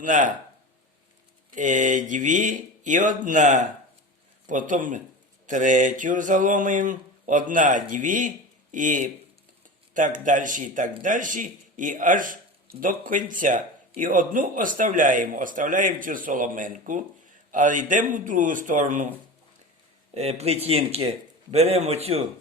Одна, е, дві і одна. Потім третю заломуємо. Одна, дві і так далі, і так далі, і аж до кінця. І одну оставляємо. Оставляємо цю соломенку, а йдемо в другу сторону е, плетінки. Беремо цю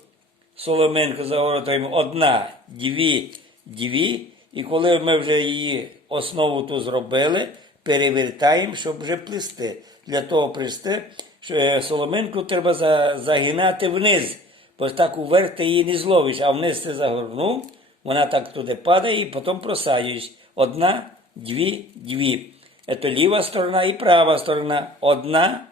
соломенку, загортуємо одна, дві, дві. І коли ми вже її основу ту зробили, перевертаємо, щоб вже плести. Для того плести, що е, соломинку треба загинати вниз. Бо так уверх ти її не зловиш, а вниз ти загорнув, вона так туди падає і потім просаджуєш. Одна, дві, дві. Це ліва сторона і права сторона. Одна,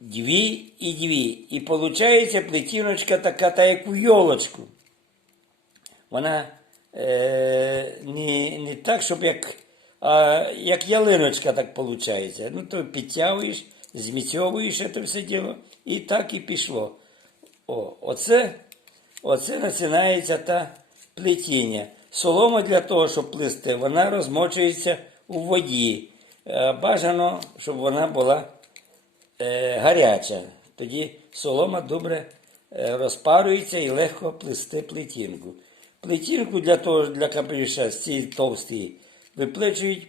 дві і дві. І виходить плетіночка така, та як у йолочку. Вона не, не так, щоб як, а, як ялиночка так виходить. Ну, то підтягуєш, зміцьовуєш це все діло, і так і пішло. О, оце, оце починається та плетіння. Солома для того, щоб плести, вона розмочується у воді. Е, Бажано, щоб вона була е, гаряча. Тоді солома добре е, розпарюється і легко плести плетінку. Плетінку для того, для капелюша з цієї товстої виплечують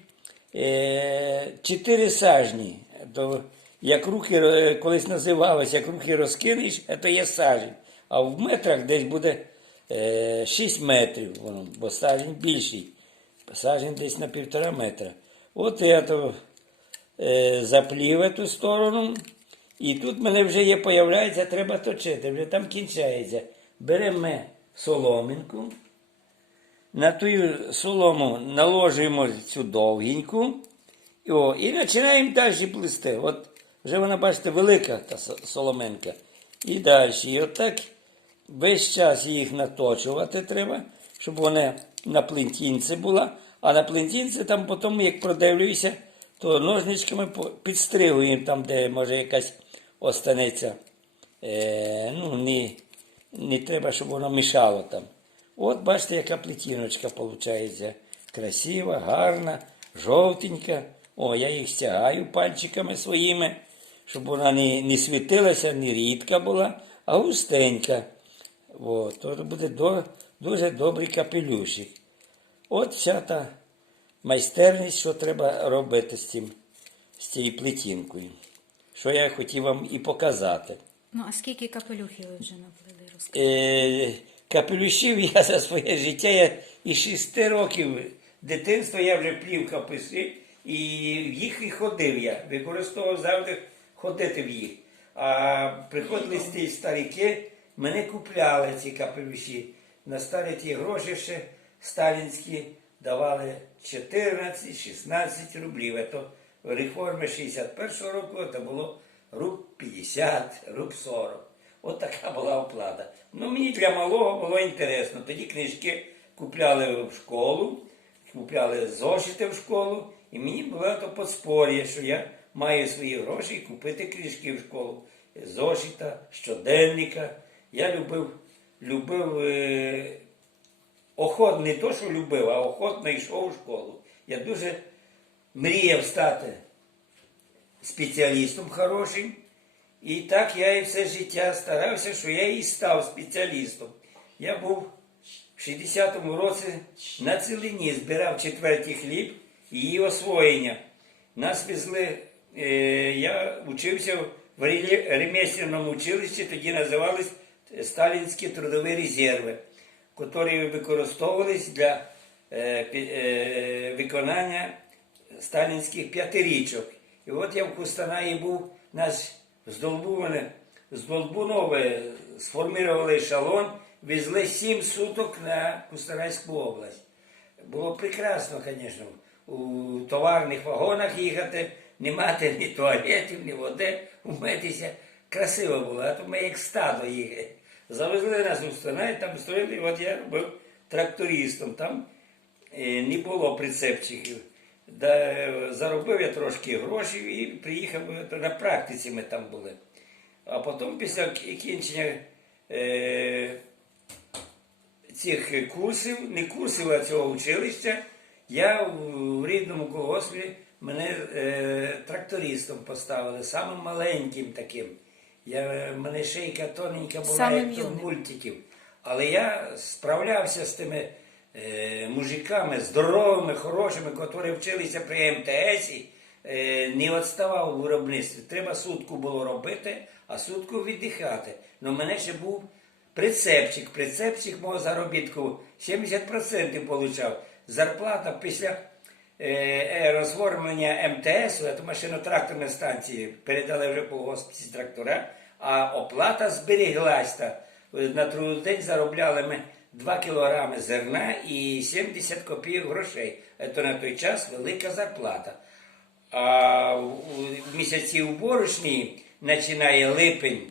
е, 4 сажні. То, як руки е, колись називалось, як руки розкинеш, це є сажень. А в метрах десь буде е, 6 метрів, воно, бо сажень більший. Сажень десь на півтора метра. От я то е, заплів ту сторону. І тут мене вже є, появляється, треба точити, вже там кінчається. Беремо ми соломинку, на ту солому наложуємо цю довгеньку о, і починаємо далі плести. От вже вона, бачите, велика та со- соломинка. І далі. І отак весь час їх наточувати треба, щоб вона на плентінці була. А на плентінці там потім, як продивлююся, то ножничками підстригуємо там, де може якась останеться. Е, ну, не, не треба, щоб воно мішало там. От бачите, яка плетіночка виходить. Красива, гарна, жовтенька. О, я їх стягаю пальчиками своїми, щоб вона не, не світилася, не рідка була, а густенька. От, то буде до, дуже добрий капелюшик. От вся та майстерність, що треба робити з, цим, з цією плетінкою. Що я хотів вам і показати. Ну, а скільки капелюхів ви вже? Розкажіть. Е, капелюшів я за своє життя я із шести років дитинства я вже плів капуси, і в їх і ходив я. Використовував завжди ходити в їх. А приходили ці старики, мене купляли ці капелюші. На старі ті гроші ще сталінські давали 14-16 рублів. Це реформи 61-го року це було руб 50, руб 40. От така була оплата. Ну, мені для малого було інтересно. Тоді книжки купляли в школу, купляли зошити в школу, і мені було то подспор'я, що я маю свої гроші купити книжки в школу. Зошита, щоденника. Я любив, любив е, охот, не то, що любив, а охотно йшов у школу. Я дуже мріяв стати спеціалістом хорошим. І так я і все життя старався, що я і став спеціалістом. Я був в 60-му році на цілині, збирав четвертий хліб і її освоєння. Нас везли, е, я учився в ремесляному училищі, тоді називались Сталінські трудові резерви, які використовувались для е, е, виконання сталінських п'ятирічок. І от я в Кустанаї був, нас з Долбунове, з Долбунове сформували ешелон, везли сім суток на Кустанайську область. Було прекрасно, звісно, у товарних вагонах їхати, не мати ні туалетів, ні води, умитися. Красиво було, а то ми як стадо їхали. Завезли нас у Станай, там стояли, от я був трактористом, там е, не було прицепчиків. Заробив я трошки грошей і приїхав на практиці ми там були. А потім після кінчення е, цих курсів, не курсів, а цього училища, Я в, в рідному колгоспі мене е, трактористом поставили, самим маленьким таким. Я, мене шийка тоненька була, Самим як то юним. мультиків. Але я справлявся з тими е, мужиками, здоровими, хорошими, які вчилися при МТС, е, не відставав у виробництві. Треба сутку було робити, а сутку віддихати. Ну, мене ще був прицепчик. Прицепчик мого заробітку 70% получав. Зарплата після е, е, розформлення МТС, машино-тракторної станції, передали вже по госпіталі трактора, а оплата зберіглась. Та. На трудодень заробляли ми 2 кілограми зерна і 70 копійок грошей. Це на той час велика зарплата. А в місяці уборочні починає липень,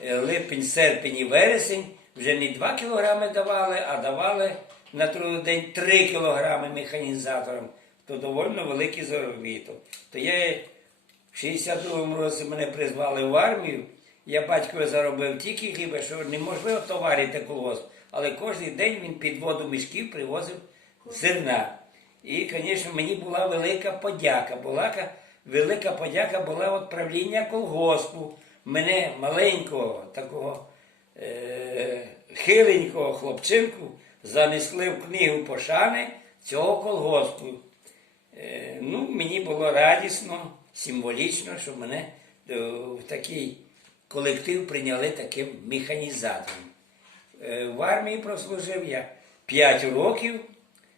е, липень, серпень і вересень, вже не 2 кілограми давали, а давали на трудодень 3 кілограми механізаторам. То доволі великий заробіток. То я в 62-му році мене призвали в армію. Я батькові заробив тільки хіба, що неможливо товарити колгосп, але кожен день він під воду мішків привозив зерна. І, звісно, мені була велика подяка. Була велика подяка була від правління колгоспу. Мене маленького, такого е- хиленького хлопчинку занесли в книгу пошани цього колгоспу. Е, ну, мені було радісно, символічно, що мене е, в такий колектив прийняли таким механізатором. Е, В армії прослужив я 5 років,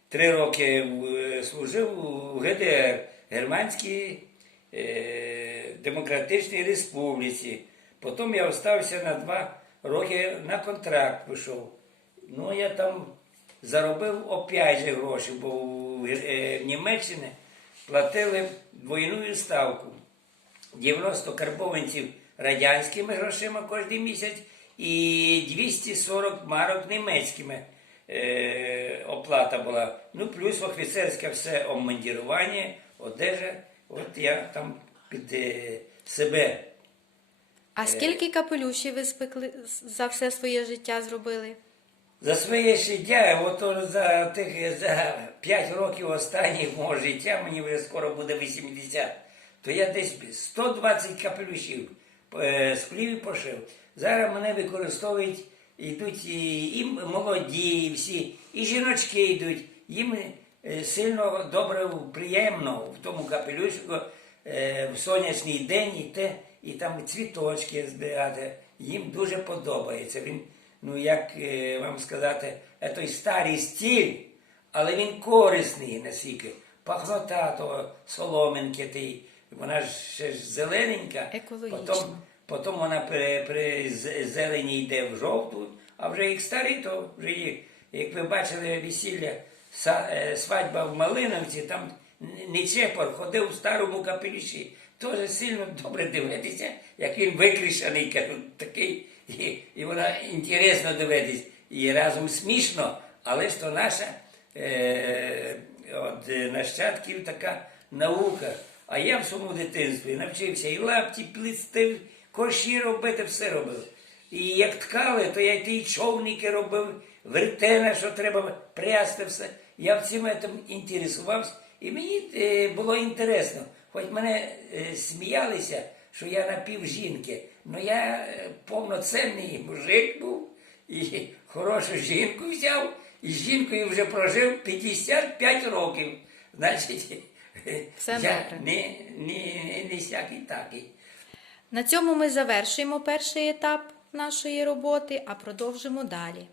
3 роки служив у ГДР, Германській е, Демократичній Республіці. Потім я остався на 2 роки на контракт пішов. Ну, я там заробив опять же гроші, бо е, в Німеччині платили двойну ставку. 90 карбованців радянськими грошима кожен місяць і 240 марок німецькими е, оплата була. Ну, плюс офіцерське все обмундірування, одежа. От я там під е, себе А скільки капелюшів ви спекли за все своє життя зробили? За своє життя, от за тих за 5 років останніх мого життя, мені вже скоро буде 80, то я десь 120 капелюшів е, з хліві пошив. Зараз мене використовують, йдуть і, і молоді, і всі, і жіночки йдуть. Їм е, сильно добре, приємно в тому капелюшку е, в сонячний день іти, і там цвіточки збирати. Їм дуже подобається. Він ну як е, вам сказати, той старий стиль, але він корисний наскільки. Пахнота того соломинки, тій, вона ж ще ж зелененька, Екологічно. потім, потім вона при, при зелені йде в жовту, а вже як старі, то вже їх, як ви бачили весілля, е, свадьба в Малиновці, там Нечепор ходив у старому капелюші. Теж сильно добре дивитися, як він викришений, кажу, такий, і, і вона інтересно дивитись. І разом смішно, але ж то наша е, от, е, нащадків така наука. А я в своєму дитинстві навчився і лапті плести, коші робити, все робив. І як ткали, то я ті човники робив, вертена, що треба прясти все. Я всім цим інтересувався, і мені е, було інтересно. Хоч мене е, сміялися, що я напів жінки, але я е, повноцінний мужик був і хорошу жінку взяв, і з жінкою вже прожив 55 років. Значить, Все я добре. не, не, не всякий такий. На цьому ми завершуємо перший етап нашої роботи, а продовжимо далі.